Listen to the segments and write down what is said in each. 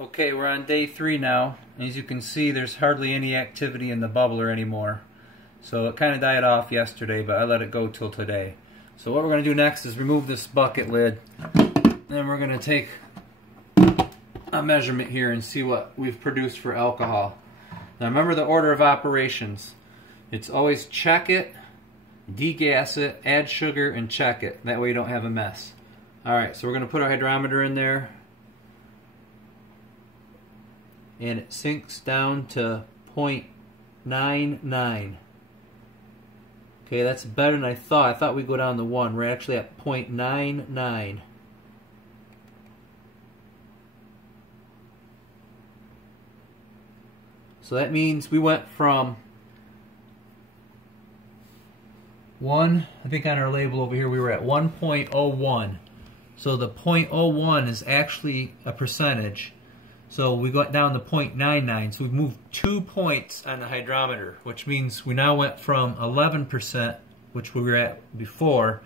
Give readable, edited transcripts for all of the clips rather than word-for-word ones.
Okay, we're on day 3 now. As you can see, there's hardly any activity in the bubbler anymore. So it kind of died off yesterday, but I let it go till today. So what we're going to do next is remove this bucket lid. Then we're going to take a measurement here and see what we've produced for alcohol. Now remember the order of operations. It's always check it, degas it, add sugar, and check it. That way you don't have a mess. Alright, so we're going to put our hydrometer in there. And it sinks down to 0.99. Okay, that's better than I thought. I thought we'd go down to 1. We're actually at 0.99. So that means we went from 1, I think on our label over here we were at 1.01. So the 0.01 is actually a percentage. So we got down to 0.99. So we moved 2 points on the hydrometer, which means we now went from 11%, which we were at before,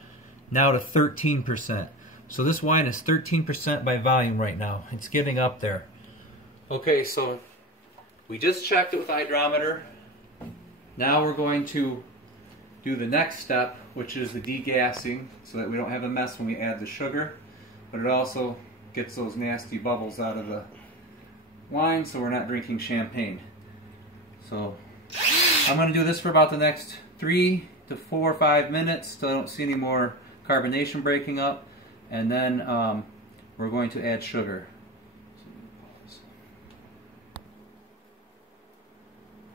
now to 13%. So this wine is 13% by volume right now. It's getting up there. Okay, so we just checked it with the hydrometer. Now we're going to do the next step, which is the degassing, so that we don't have a mess when we add the sugar, but it also gets those nasty bubbles out of the wine so we're not drinking champagne. So I'm going to do this for about the next 3 to 4 or 5 minutes till I don't see any more carbonation breaking up, and then we're going to add sugar.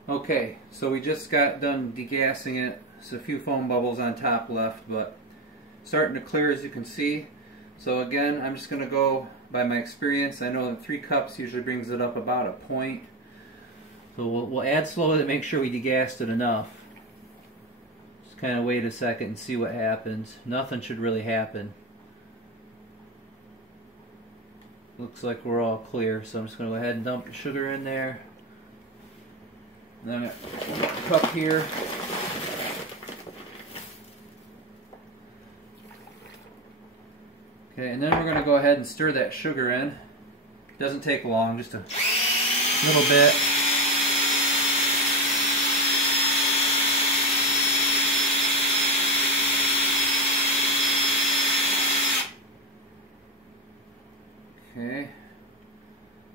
Okay, so we just got done degassing it. There's a few foam bubbles on top left, but starting to clear, as you can see. So again, I'm just going to go by my experience. I know that 3 cups usually brings it up about a point. So we'll add slowly to make sure we degassed it enough. Just kind of wait a second and see what happens. Nothing should really happen. Looks like we're all clear, so I'm just going to go ahead and dump the sugar in there. And then a cup here. Okay, and then we're going to go ahead and stir that sugar in. Doesn't take long, just a little bit. Okay,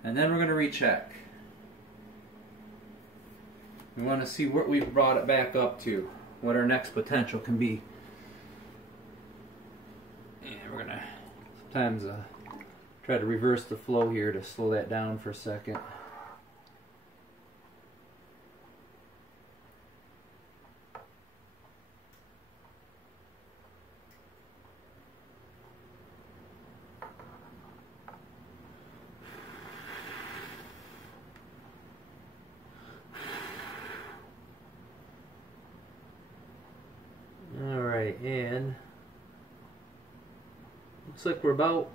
and then we're going to recheck. We want to see what we've brought it back up to, what our next potential can be. And we're going to sometimes try to reverse the flow here to slow that down for a second. Alright, and looks like we're about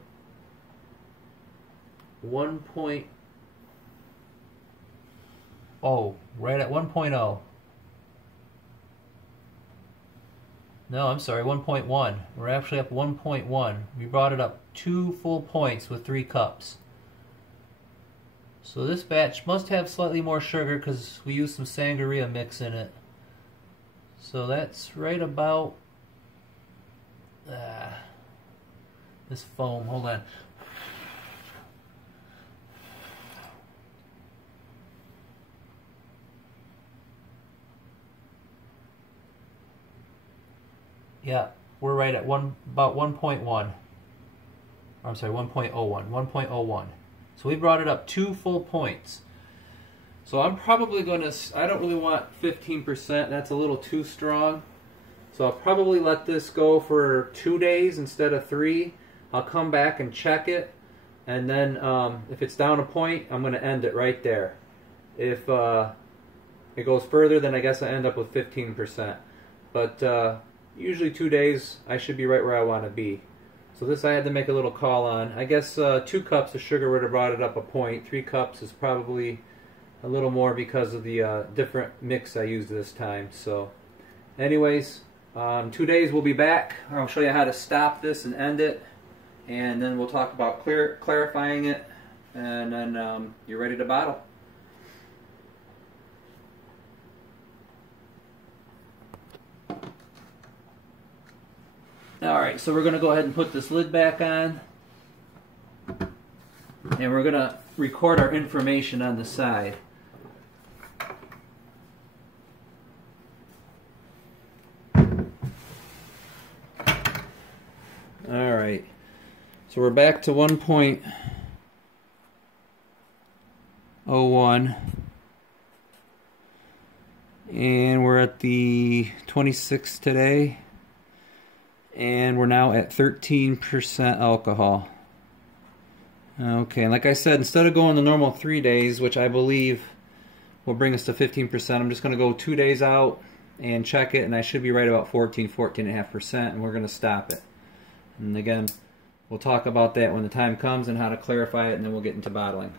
1.0, right at 1.0. No, I'm sorry, 1.1. We're actually up 1.1. We brought it up 2 full points with 3 cups. So this batch must have slightly more sugar because we used some sangria mix in it. So that's right about this foam. Hold on. Yeah, we're right at about 1.1. I'm sorry, 1.01. 1.01. So we brought it up 2 full points. So I'm probably going to, I don't really want 15%, that's a little too strong. So I'll probably let this go for 2 days instead of 3. I'll come back and check it, and then if it's down a point, I'm going to end it right there. If it goes further, then I guess I end up with 15%. But usually 2 days, I should be right where I want to be. So this I had to make a little call on. I guess 2 cups of sugar would have brought it up a point. 3 cups is probably a little more because of the different mix I used this time. So anyways, 2 days we'll be back. I'll show you how to stop this and end it, and then we'll talk about clarifying it and then you're ready to bottle. Alright, so we're going to go ahead and put this lid back on, and we're going to record our information on the side. Alright, so we're back to 1.01, and we're at the 26th today, and we're now at 13% alcohol. Okay, and like I said, instead of going the normal 3 days, which I believe will bring us to 15%, I'm just going to go 2 days out and check it, and I should be right about 14.5%, and we're going to stop it. And again, we'll talk about that when the time comes and how to clarify it, and then we'll get into bottling.